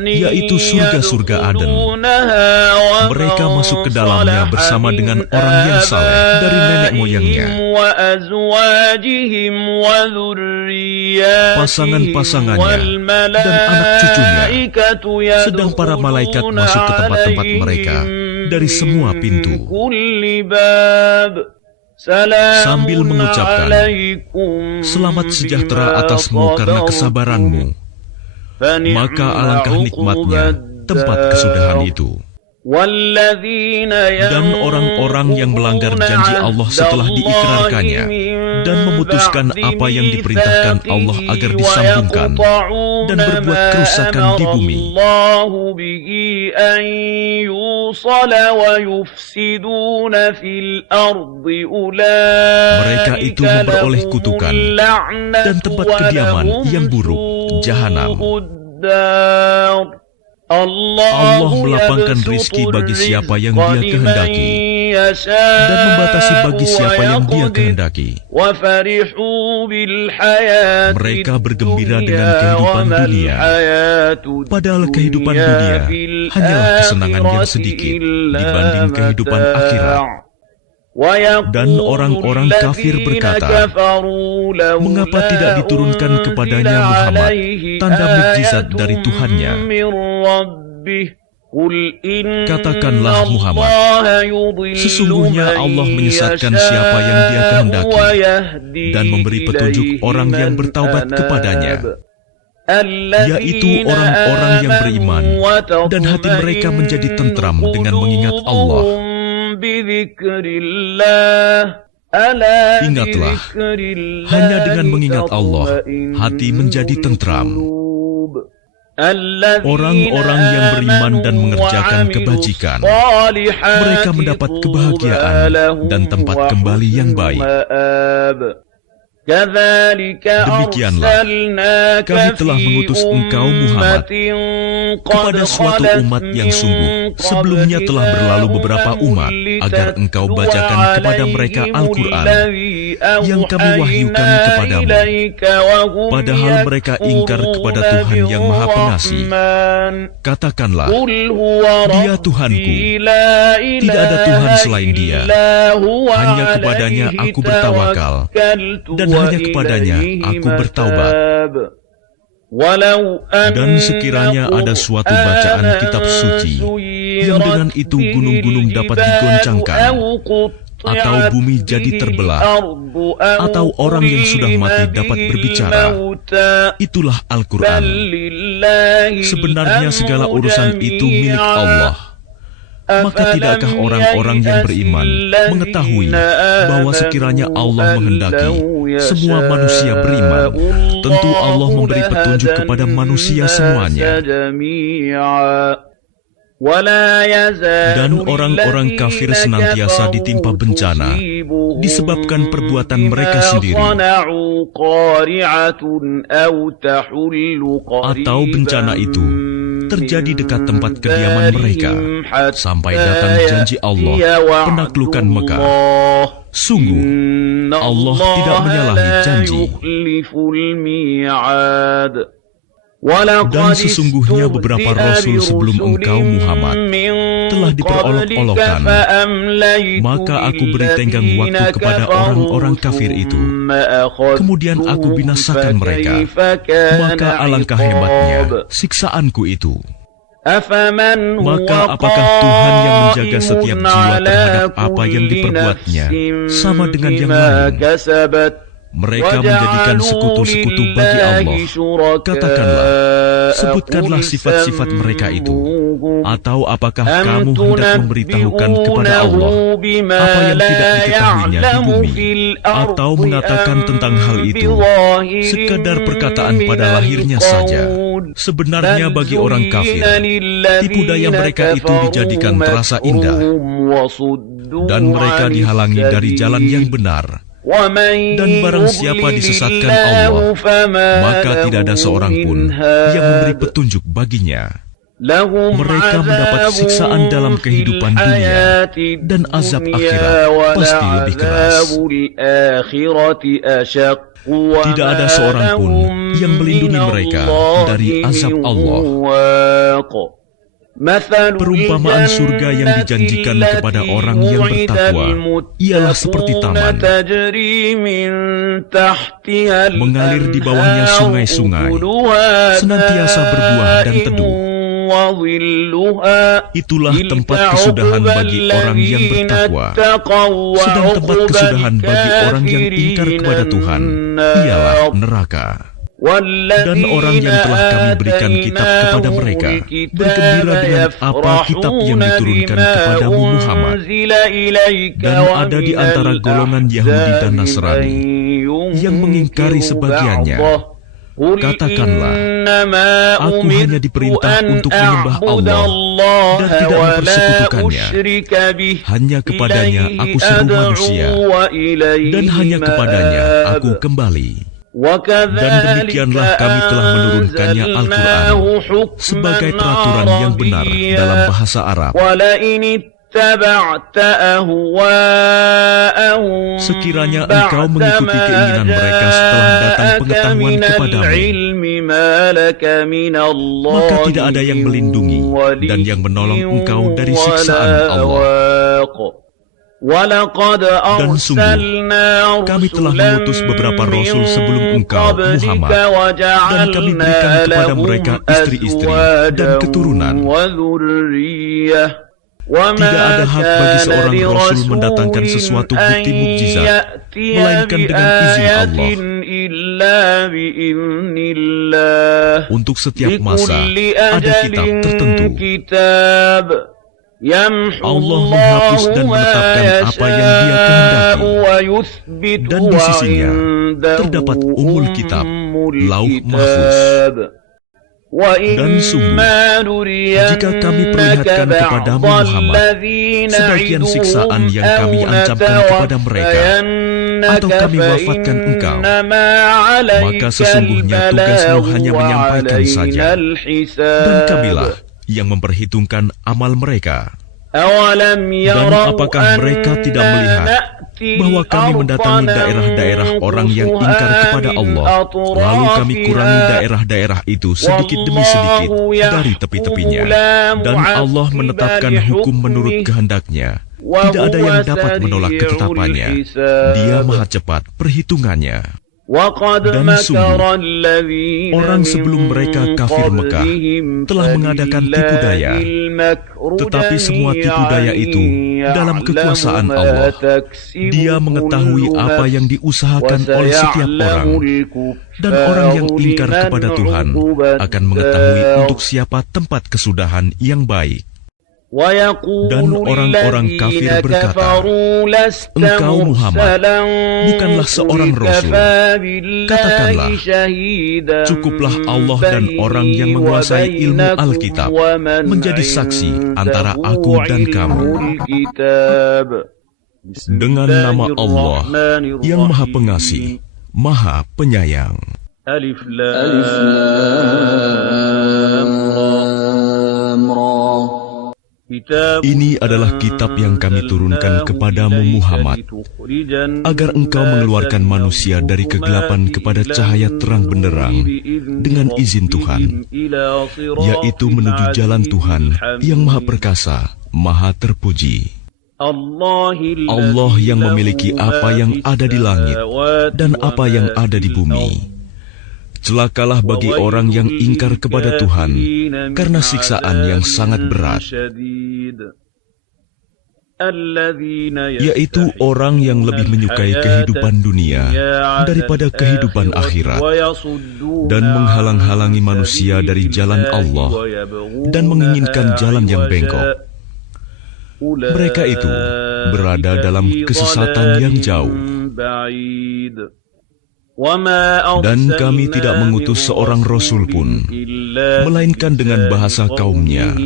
yaitu surga-surga Aden. Mereka masuk ke dalamnya bersama dengan orang yang saleh dari nenek moyangnya, pasangan-pasangannya, dan anak cucunya, sedang para malaikat masuk ke tempat-tempat mereka dari semua pintu, sambil mengucapkan, "Selamat sejahtera atasmu karena kesabaranmu." Maka alangkah nikmatnya tempat kesudahan itu. Dan orang-orang yang melanggar janji Allah setelah diikrarkannya dan memutuskan apa yang diperintahkan Allah agar disambungkan dan berbuat kerusakan di bumi, mereka itu memperoleh kutukan dan tempat kediaman yang buruk, Jahanam. Allah melapangkan rizki bagi siapa yang Dia kehendaki dan membatasi bagi siapa yang Dia kehendaki. Mereka bergembira dengan kehidupan dunia, padahal kehidupan dunia hanyalah kesenangan yang sedikit dibanding kehidupan akhirat. Dan orang-orang kafir berkata, "Mengapa tidak diturunkan kepadanya Muhammad tanda mukjizat dari Tuhannya?" Katakanlah Muhammad, sesungguhnya Allah menyesatkan siapa yang Dia kehendaki dan memberi petunjuk orang yang bertaubat kepadanya, yaitu orang-orang yang beriman dan hati mereka menjadi tentram dengan mengingat Allah. Ingatlah, hanya dengan mengingat Allah, hati menjadi tentram. Orang-orang yang beriman dan mengerjakan kebajikan, mereka mendapat kebahagiaan dan tempat kembali yang baik. Demikianlah, kami telah mengutus engkau Muhammad kepada suatu umat yang sungguh sebelumnya telah berlalu beberapa umat, agar engkau bacakan kepada mereka Al-Quran yang kami wahyukan kepadamu, padahal mereka ingkar kepada Tuhan yang Maha Pengasih. Katakanlah, Dia Tuhanku, tidak ada Tuhan selain Dia, hanya kepadanya aku bertawakal, dan hanya kepadanya aku bertaubat. Dan sekiranya ada suatu bacaan kitab suci yang dengan itu gunung-gunung dapat digoncangkan, atau bumi jadi terbelah, atau orang yang sudah mati dapat berbicara, itulah Al-Quran. Sebenarnya segala urusan itu milik Allah. Maka tidakkah orang-orang yang beriman mengetahui bahwa sekiranya Allah menghendaki semua manusia beriman, tentu Allah memberi petunjuk kepada manusia semuanya. Dan orang-orang kafir senantiasa ditimpa bencana disebabkan perbuatan mereka sendiri, atau bencana itu terjadi dekat tempat kediaman mereka sampai datang janji Allah penaklukan Mekah. Sungguh, Allah tidak menyalahi janji. Dan sesungguhnya beberapa rasul sebelum engkau Muhammad telah diperolok-olokkan, maka aku beri tenggang waktu kepada orang-orang kafir itu. Kemudian aku binasakan mereka. Maka alangkah hebatnya siksaanku itu. Maka apakah Tuhan yang menjaga setiap jiwa terhadap apa yang diperbuatnya sama dengan yang lain? Mereka menjadikan sekutu-sekutu bagi Allah. Katakanlah, sebutkanlah sifat-sifat mereka itu. Atau apakah kamu hendak memberitahukan kepada Allah apa yang tidak diketahuinya di bumi? Atau mengatakan tentang hal itu sekadar perkataan pada lahirnya saja? Sebenarnya bagi orang kafir, tipu daya mereka itu dijadikan terasa indah, dan mereka dihalangi dari jalan yang benar. Dan barang siapa disesatkan Allah, maka tidak ada seorang pun yang memberi petunjuk baginya. Mereka mendapat siksaan dalam kehidupan dunia, dan azab akhirat pasti lebih keras. Tidak ada seorang pun yang melindungi mereka dari azab Allah. Perumpamaan surga yang dijanjikan kepada orang yang bertakwa ialah seperti taman, mengalir di bawahnya sungai-sungai, senantiasa berbuah dan teduh. Itulah tempat kesudahan bagi orang yang bertakwa. Sedang tempat kesudahan bagi orang yang ingkar kepada Tuhan ialah neraka. Dan orang yang telah kami berikan kitab kepada mereka bergembira dengan apa kitab yang diturunkan kepadamu Muhammad. Dan ada di antara golongan Yahudi dan Nasrani yang mengingkari sebagiannya. Katakanlah, aku hanya diperintah untuk menyembah Allah dan tidak mempersekutukannya. Hanya kepadanya aku seru manusia, dan hanya kepadanya aku kembali. Dan demikianlah kami telah menurunkannya Al-Quran sebagai peraturan yang benar dalam bahasa Arab. Sekiranya engkau mengikuti keinginan mereka setelah datang pengetahuan kepadamu, maka tidak ada yang melindungi dan yang menolong engkau dari siksaan Allah. Dan sungguh, kami telah mengutus beberapa rasul sebelum engkau, Muhammad, dan kami berikan kepada mereka istri-istri dan keturunan. Tidak ada hak bagi seorang rasul mendatangkan sesuatu bukti mukjizat, melainkan dengan izin Allah. Untuk setiap masa, ada kitab tertentu. Allah menghapus dan menetapkan apa yang Dia kehendaki, dan di sisinya terdapat Ummul Kitab, Lauh Mahfuz. Dan sungguh, jika kami perlihatkan kepadamu Muhammad sebagian siksaan yang kami ancamkan kepada mereka, atau kami wafatkan engkau, maka sesungguhnya tugasmu hanya menyampaikan saja, dan kamilah yang memperhitungkan amal mereka. Dan apakah mereka tidak melihat bahwa kami mendatangi daerah-daerah orang yang ingkar kepada Allah, lalu kami kurangi daerah-daerah itu sedikit demi sedikit dari tepi-tepinya, dan Allah menetapkan hukum menurut kehendaknya. Tidak ada yang dapat menolak ketetapannya. Dia maha cepat perhitungannya. Dan sungguh, orang sebelum mereka kafir Mekah telah mengadakan tipu daya, tetapi semua tipu daya itu dalam kekuasaan Allah. Dia mengetahui apa yang diusahakan oleh setiap orang, dan orang yang ingkar kepada Tuhan akan mengetahui untuk siapa tempat kesudahan yang baik. Dan orang-orang kafir berkata, engkau Muhammad bukanlah seorang Rasul. Katakanlah, cukuplah Allah dan orang yang menguasai ilmu Alkitab menjadi saksi antara aku dan kamu. Dengan nama Allah yang Maha Pengasih, Maha Penyayang. Alif Lam Ra. Ini adalah kitab yang kami turunkan kepadamu Muhammad, agar engkau mengeluarkan manusia dari kegelapan kepada cahaya terang benderang dengan izin Tuhan, yaitu menuju jalan Tuhan yang Maha Perkasa, Maha Terpuji. Allah yang memiliki apa yang ada di langit dan apa yang ada di bumi. Celakalah bagi orang yang ingkar kepada Tuhan karena siksaan yang sangat berat, yaitu orang yang lebih menyukai kehidupan dunia daripada kehidupan akhirat dan menghalang-halangi manusia dari jalan Allah dan menginginkan jalan yang bengkok. Mereka itu berada dalam kesesatan yang jauh. Dan kami tidak mengutus seorang Rasul pun, melainkan dengan bahasa kaumnya,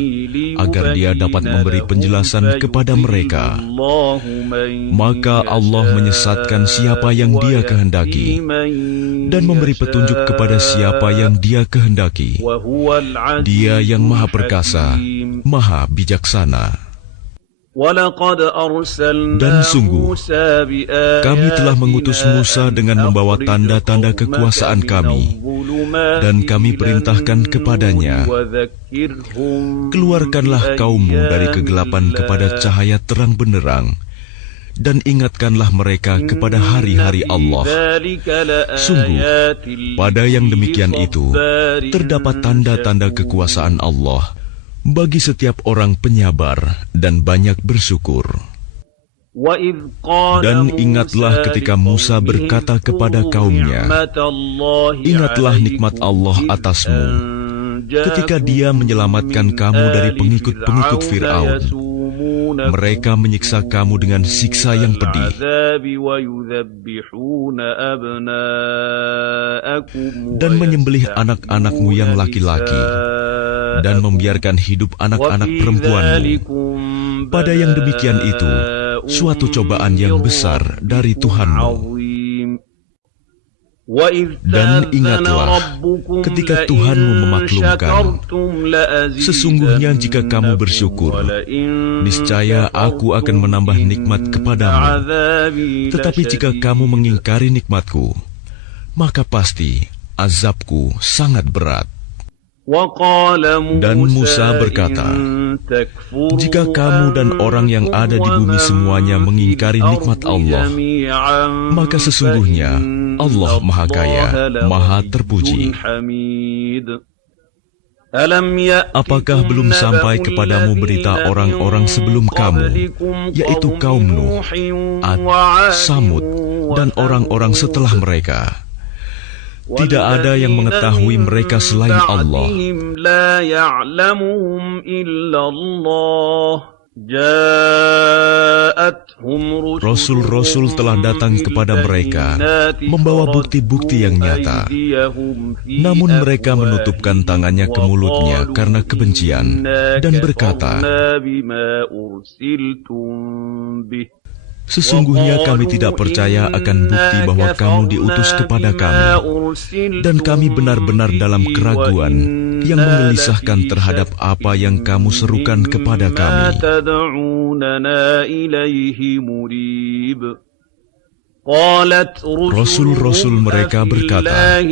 agar dia dapat memberi penjelasan kepada mereka. Maka Allah menyesatkan siapa yang Dia kehendaki, dan memberi petunjuk kepada siapa yang Dia kehendaki. Dia yang Maha Perkasa, Maha Bijaksana. Dan sungguh, kami telah mengutus Musa dengan membawa tanda-tanda kekuasaan kami, dan kami perintahkan kepadanya, keluarkanlah kaummu dari kegelapan kepada cahaya terang benderang, dan ingatkanlah mereka kepada hari-hari Allah. Sungguh, pada yang demikian itu, terdapat tanda-tanda kekuasaan Allah bagi setiap orang penyabar dan banyak bersyukur. Dan ingatlah ketika Musa berkata kepada kaumnya, ingatlah nikmat Allah atasmu, ketika Dia menyelamatkan kamu dari pengikut-pengikut Fir'aun. Mereka menyiksa kamu dengan siksa yang pedih, dan menyembelih anak-anakmu yang laki-laki, dan membiarkan hidup anak-anak perempuanmu. Pada yang demikian itu, suatu cobaan yang besar dari Tuhanmu. Dan ingatlah ketika Tuhanmu memaklumkan, sesungguhnya jika kamu bersyukur, niscaya Aku akan menambah nikmat kepadamu. Tetapi jika kamu mengingkari nikmatku, maka pasti azabku sangat berat. Dan Musa berkata, jika kamu dan orang yang ada di bumi semuanya mengingkari nikmat Allah, maka sesungguhnya Allah Maha Kaya, Maha Terpuji. Apakah belum sampai kepadamu berita orang-orang sebelum kamu, yaitu kaum Nuh, Ad, Samud, dan orang-orang setelah mereka? Tidak ada yang mengetahui mereka selain Allah. Rasul-rasul telah datang kepada mereka membawa bukti-bukti yang nyata. Namun mereka menutupkan tangannya ke mulutnya karena kebencian dan berkata, sesungguhnya kami tidak percaya akan bukti bahwa kamu diutus kepada kami, dan kami benar-benar dalam keraguan yang menggelisahkan terhadap apa yang kamu serukan kepada kami. Rasul-rasul mereka berkata,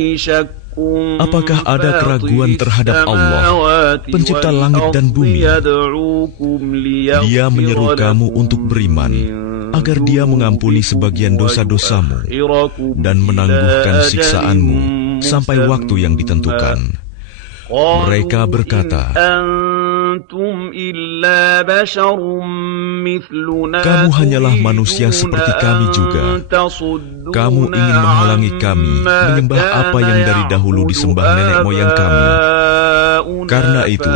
apakah ada keraguan terhadap Allah, pencipta langit dan bumi? Dia menyeru kamu untuk beriman, agar Dia mengampuni sebagian dosa-dosamu dan menangguhkan siksaanmu sampai waktu yang ditentukan. Mereka berkata, kamu hanyalah manusia seperti kami juga. Kamu ingin menghalangi kami menyembah apa yang dari dahulu disembah nenek moyang kami. Karena itu,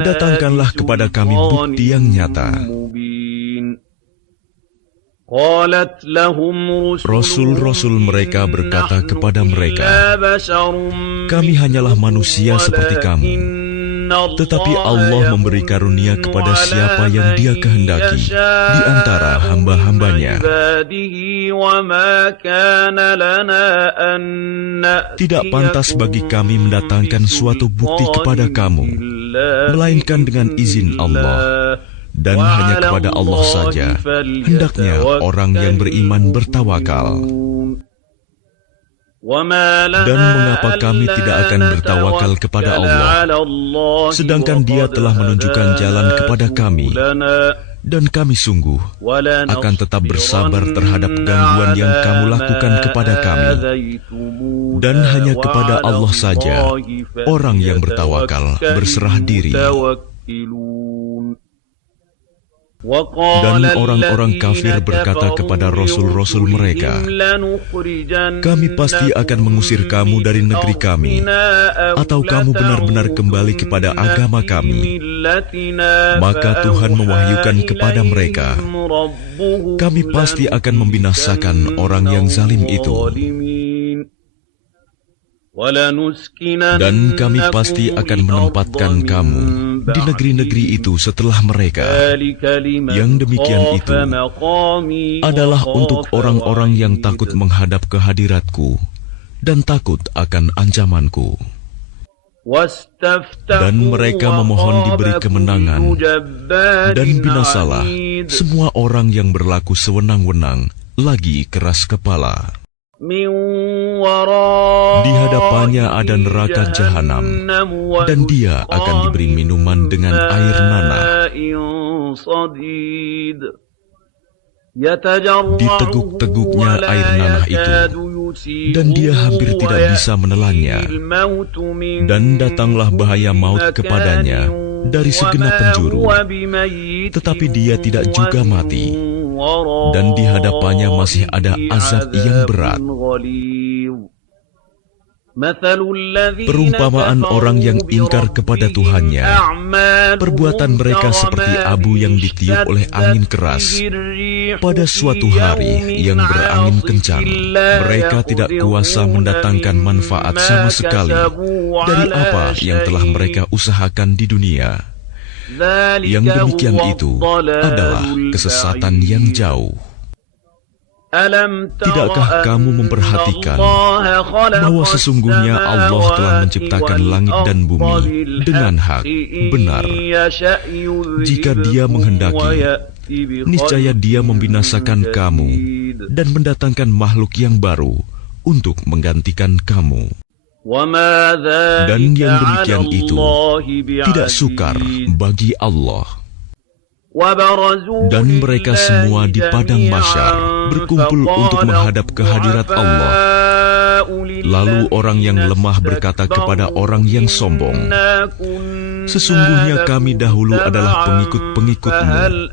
datangkanlah kepada kami bukti yang nyata. Rasul-rasul mereka berkata kepada mereka, kami hanyalah manusia seperti kamu, tetapi Allah memberi karunia kepada siapa yang Dia kehendaki di antara hamba-hambanya. Tidak pantas bagi kami mendatangkan suatu bukti kepada kamu, melainkan dengan izin Allah. Dan hanya kepada Allah saja hendaknya orang yang beriman bertawakal. Dan mengapa kami tidak akan bertawakal kepada Allah, sedangkan Dia telah menunjukkan jalan kepada kami, dan kami sungguh akan tetap bersabar terhadap gangguan yang kamu lakukan kepada kami. Dan hanya kepada Allah saja orang yang bertawakal berserah diri. Dan orang-orang kafir berkata kepada rasul-rasul mereka, kami pasti akan mengusir kamu dari negeri kami, atau kamu benar-benar kembali kepada agama kami. Maka Tuhan mewahyukan kepada mereka, kami pasti akan membinasakan orang yang zalim itu. Dan kami pasti akan menempatkan kamu di negeri-negeri itu setelah mereka. Yang demikian itu adalah untuk orang-orang yang takut menghadap kehadiratku dan takut akan ancamanku. Dan mereka memohon diberi kemenangan, dan binasalah semua orang yang berlaku sewenang-wenang lagi keras kepala. Di hadapannya ada neraka jahanam, dan dia akan diberi minuman dengan air nanah. Diteguk-teguknya air nanah itu, dan dia hampir tidak bisa menelannya. Dan datanglah bahaya maut kepadanya dari segenap penjuru, tetapi dia tidak juga mati. Dan di hadapannya masih ada azab yang berat. Perumpamaan orang yang ingkar kepada Tuhannya, perbuatan mereka seperti abu yang ditiup oleh angin keras pada suatu hari yang berangin kencang. Mereka tidak kuasa mendatangkan manfaat sama sekali dari apa yang telah mereka usahakan di dunia. Yang demikian itu adalah kesesatan yang jauh. Tidakkah kamu memperhatikan bahwa sesungguhnya Allah telah menciptakan langit dan bumi dengan hak, benar. Jika Dia menghendaki, niscaya Dia membinasakan kamu dan mendatangkan makhluk yang baru untuk menggantikan kamu. Dan yang demikian itu tidak sukar bagi Allah. Dan mereka semua di padang mahsyar berkumpul untuk menghadap kehadirat Allah. Lalu orang yang lemah berkata kepada orang yang sombong, sesungguhnya kami dahulu adalah pengikut-pengikutmu.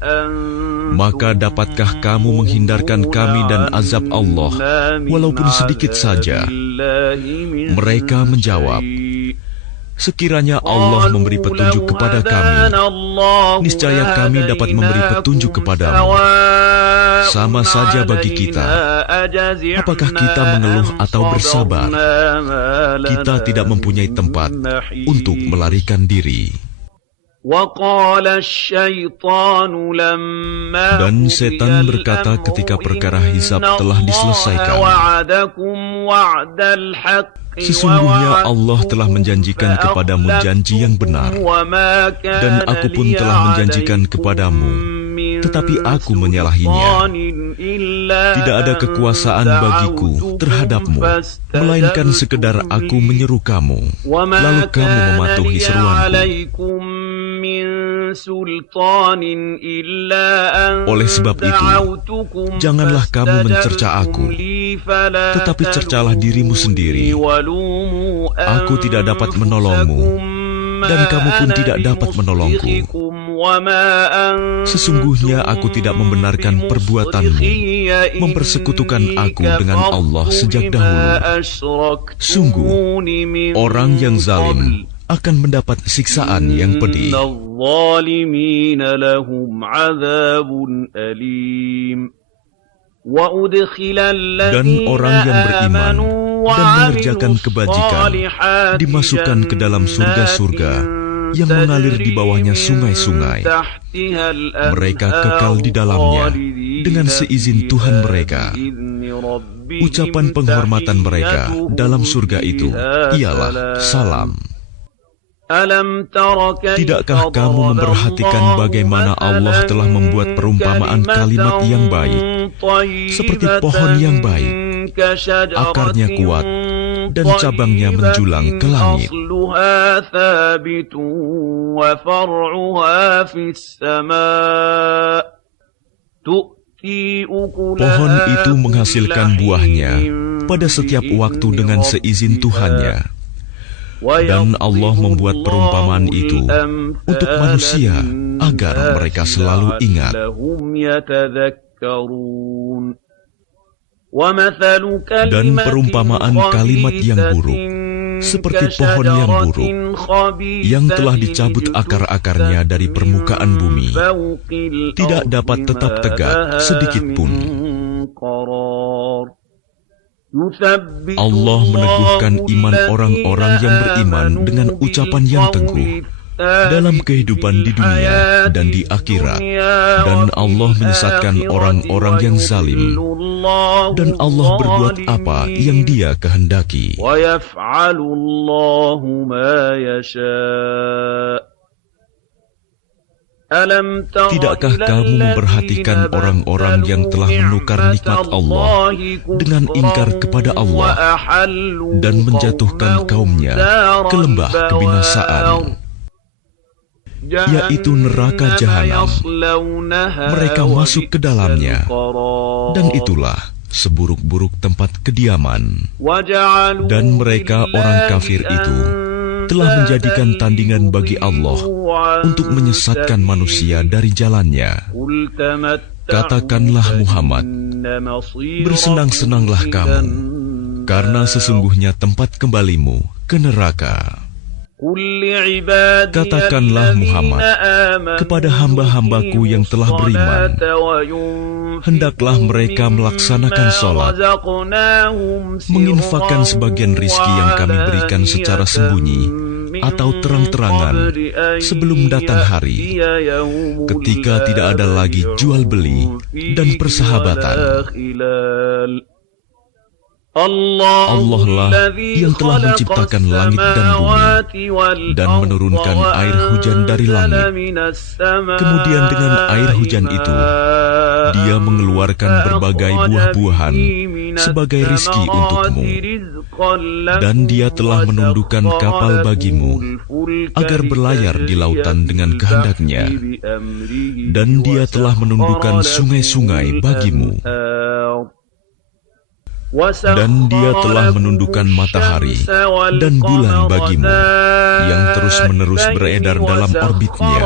Maka dapatkah kamu menghindarkan kami dan azab Allah, walaupun sedikit saja? Mereka menjawab, sekiranya Allah memberi petunjuk kepada kami, niscaya kami dapat memberi petunjuk kepadamu. Sama saja bagi kita, apakah kita mengeluh atau bersabar? Kita tidak mempunyai tempat untuk melarikan diri. Dan setan berkata ketika perkara hisab telah diselesaikan, sesungguhnya Allah telah menjanjikan kepadamu janji yang benar, dan aku pun telah menjanjikan kepadamu, tetapi aku menyalahinya. Tidak ada kekuasaan bagiku terhadapmu, melainkan sekedar aku menyeru kamu, lalu kamu mematuhi seruanku. Oleh sebab itu, janganlah kamu mencerca aku, tetapi cercalah dirimu sendiri. Aku tidak dapat menolongmu, dan kamu pun tidak dapat menolongku. Sesungguhnya aku tidak membenarkan perbuatanmu mempersekutukan aku dengan Allah sejak dahulu. Sungguh, orang yang zalim akan mendapat siksaan yang pedih. Dan orang yang beriman dan mengerjakan kebajikan dimasukkan ke dalam surga-surga yang mengalir di bawahnya sungai-sungai. Mereka kekal di dalamnya dengan seizin Tuhan mereka. Ucapan penghormatan mereka dalam surga itu ialah salam. Tidakkah kamu memperhatikan bagaimana Allah telah membuat perumpamaan kalimat yang baik, seperti pohon yang baik, akarnya kuat, dan cabangnya menjulang ke langit. Pohon itu menghasilkan buahnya pada setiap waktu dengan seizin Tuhannya. Dan Allah membuat perumpamaan itu untuk manusia agar mereka selalu ingat. Dan perumpamaan kalimat yang buruk seperti pohon yang buruk yang telah dicabut akar-akarnya dari permukaan bumi, tidak dapat tetap tegak sedikit pun. Allah meneguhkan iman orang-orang yang beriman dengan ucapan yang teguh dalam kehidupan di dunia dan di akhirat. Dan Allah menyesatkan orang-orang yang zalim, dan Allah berbuat apa yang Dia kehendaki. Tidakkah kamu memperhatikan orang-orang yang telah menukar nikmat Allah dengan ingkar kepada Allah dan menjatuhkan kaumnya ke lembah kebinasaan, yaitu neraka jahanam? Mereka masuk ke dalamnya, dan itulah seburuk-buruk tempat kediaman. Dan mereka orang kafir itu telah menjadikan tandingan bagi Allah untuk menyesatkan manusia dari jalannya. Katakanlah Muhammad, bersenang-senanglah kamu, karena sesungguhnya tempat kembalimu ke neraka. Katakanlah Muhammad kepada hamba-hambaku yang telah beriman, hendaklah mereka melaksanakan sholat, menginfakkan sebagian rizki yang kami berikan secara sembunyi atau terang-terangan sebelum datang hari, ketika tidak ada lagi jual beli dan persahabatan. Allah lah yang telah menciptakan langit dan bumi dan menurunkan air hujan dari langit. Kemudian dengan air hujan itu Dia mengeluarkan berbagai buah-buahan sebagai rizki untukmu. Dan Dia telah menundukkan kapal bagimu agar berlayar di lautan dengan kehendak-Nya. Dan Dia telah menundukkan sungai-sungai bagimu. Dan Dia telah menundukkan matahari dan bulan bagimu yang terus-menerus beredar dalam orbitnya,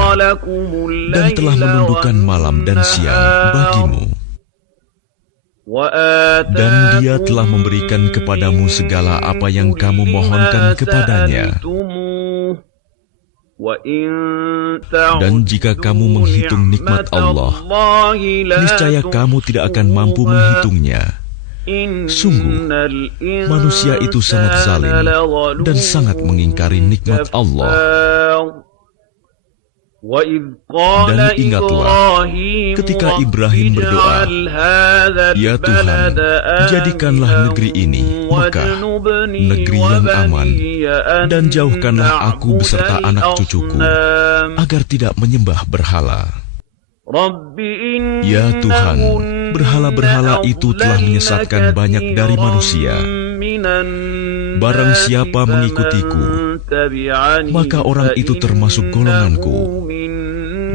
dan telah menundukkan malam dan siang bagimu. Dan Dia telah memberikan kepadamu segala apa yang kamu mohonkan kepadanya. Dan jika kamu menghitung nikmat Allah, niscaya kamu tidak akan mampu menghitungnya. Sungguh, manusia itu sangat zalim dan sangat mengingkari nikmat Allah. Dan ingatlah ketika Ibrahim berdoa, "Ya Tuhan, jadikanlah negeri ini, Mekah, negeri yang aman, dan jauhkanlah aku beserta anak cucuku agar tidak menyembah berhala." Ya Tuhan, berhala-berhala itu telah menyesatkan banyak dari manusia. Barang siapa mengikutiku, maka orang itu termasuk golonganku.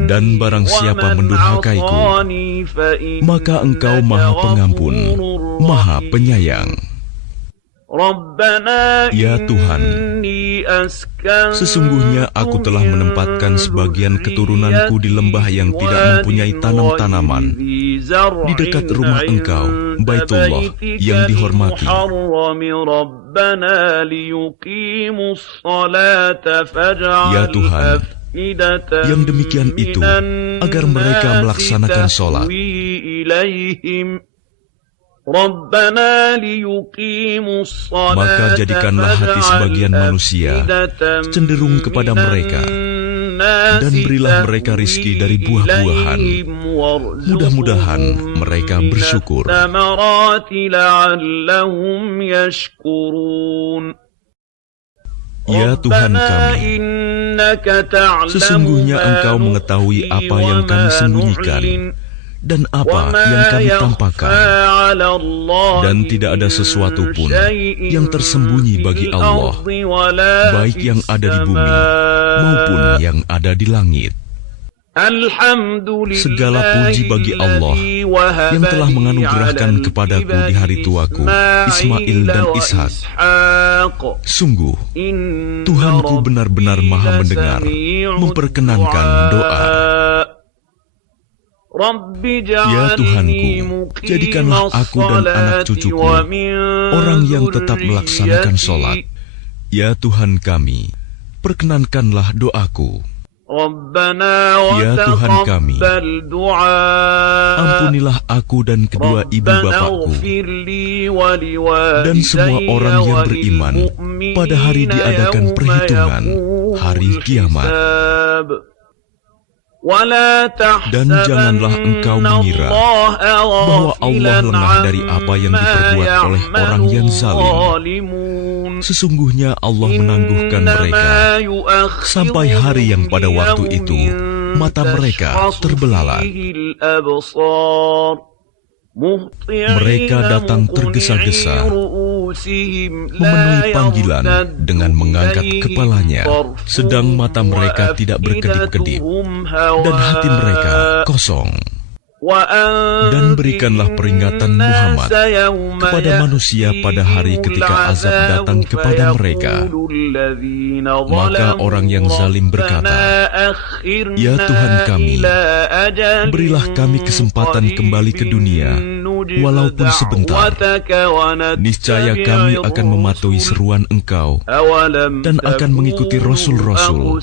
Dan barang siapa mendurhakaiku, maka Engkau Maha Pengampun, Maha Penyayang. Ya Tuhan, sesungguhnya aku telah menempatkan sebagian keturunanku di lembah yang tidak mempunyai tanam-tanaman, di dekat rumah Engkau, Baitullah yang dihormati. Ya Tuhan, yang demikian itu agar mereka melaksanakan sholat. Maka jadikanlah hati sebagian manusia cenderung kepada mereka, dan berilah mereka rizki dari buah-buahan. Mudah-mudahan mereka bersyukur. Ya Tuhan kami, sesungguhnya Engkau mengetahui apa yang kami sembunyikan dan apa yang kami tampakkan, dan tidak ada sesuatu pun yang tersembunyi bagi Allah, baik yang ada di bumi maupun yang ada di langit. Segala puji bagi Allah yang telah menganugerahkan kepadaku di hari tuaku Ismail dan Ishak. Sungguh, Tuhanku benar-benar Maha mendengar, memperkenankan doa. Ya Tuhanku, jadikanlah aku dan anak cucuku orang yang tetap melaksanakan sholat. Ya Tuhan kami, perkenankanlah doaku. Ya Tuhan kami, ampunilah aku dan kedua ibu bapakku dan semua orang yang beriman pada hari diadakan perhitungan, hari kiamat. Dan janganlah engkau mengira bahwa Allah lengah dari apa yang diperbuat oleh orang yang zalim. Sesungguhnya Allah menangguhkan mereka sampai hari yang pada waktu itu mata mereka terbelalak. Mereka datang tergesa-gesa, memenuhi panggilan dengan mengangkat kepalanya, sedang mata mereka tidak berkedip-kedip dan hati mereka kosong. Dan berikanlah peringatan Muhammad kepada manusia pada hari ketika azab datang kepada mereka. Maka orang yang zalim berkata, Ya Tuhan kami, berilah kami kesempatan kembali ke dunia, walaupun sebentar. Niscaya kami akan mematuhi seruan Engkau dan akan mengikuti Rasul-Rasul.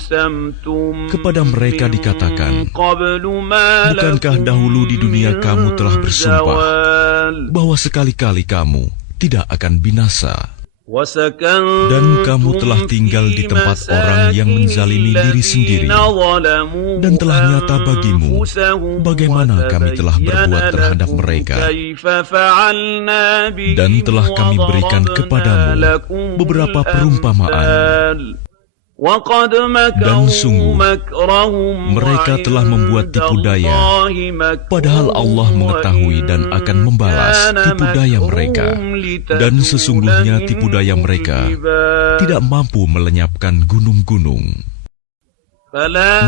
Kepada mereka dikatakan, bukankah dahulu di dunia kamu telah bersumpah bahwa sekali-kali kamu tidak akan binasa? Dan kamu telah tinggal di tempat orang yang menzalimi diri sendiri, dan telah nyata bagimu bagaimana kami telah berbuat terhadap mereka. Dan telah kami berikan kepadamu beberapa perumpamaan. Dan sungguh, mereka telah membuat tipu daya, padahal Allah mengetahui dan akan membalas tipu daya mereka. Dan sesungguhnya tipu daya mereka tidak mampu melenyapkan gunung-gunung.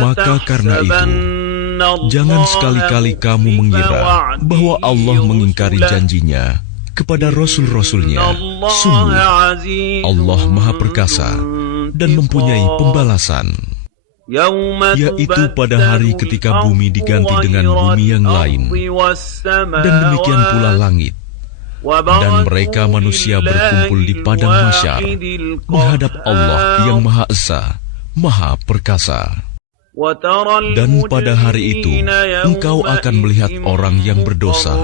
Maka karena itu, jangan sekali-kali kamu mengira bahwa Allah mengingkari janjinya kepada Rasul-Rasulnya. Sungguh, Allah Maha Perkasa dan mempunyai pembalasan, yaitu pada hari ketika bumi diganti dengan bumi yang lain, dan demikian pula langit. Dan mereka manusia berkumpul di padang mahsyar menghadap Allah yang Maha Esa, Maha Perkasa. Dan pada hari itu, engkau akan melihat orang yang berdosa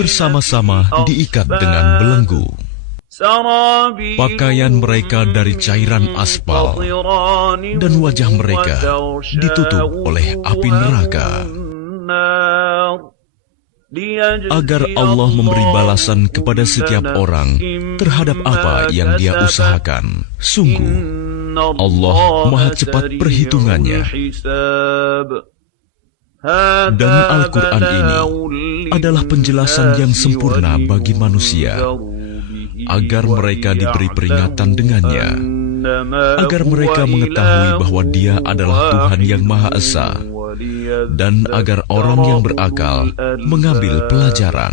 bersama-sama diikat dengan belenggu. Pakaian mereka dari cairan aspal, dan wajah mereka ditutup oleh api neraka. Agar Allah memberi balasan kepada setiap orang terhadap apa yang dia usahakan. Sungguh, Allah Maha cepat perhitungannya. Dan Al-Quran ini adalah penjelasan yang sempurna bagi manusia, agar mereka diberi peringatan dengannya, agar mereka mengetahui bahwa Dia adalah Tuhan yang Maha Esa, dan agar orang yang berakal mengambil pelajaran.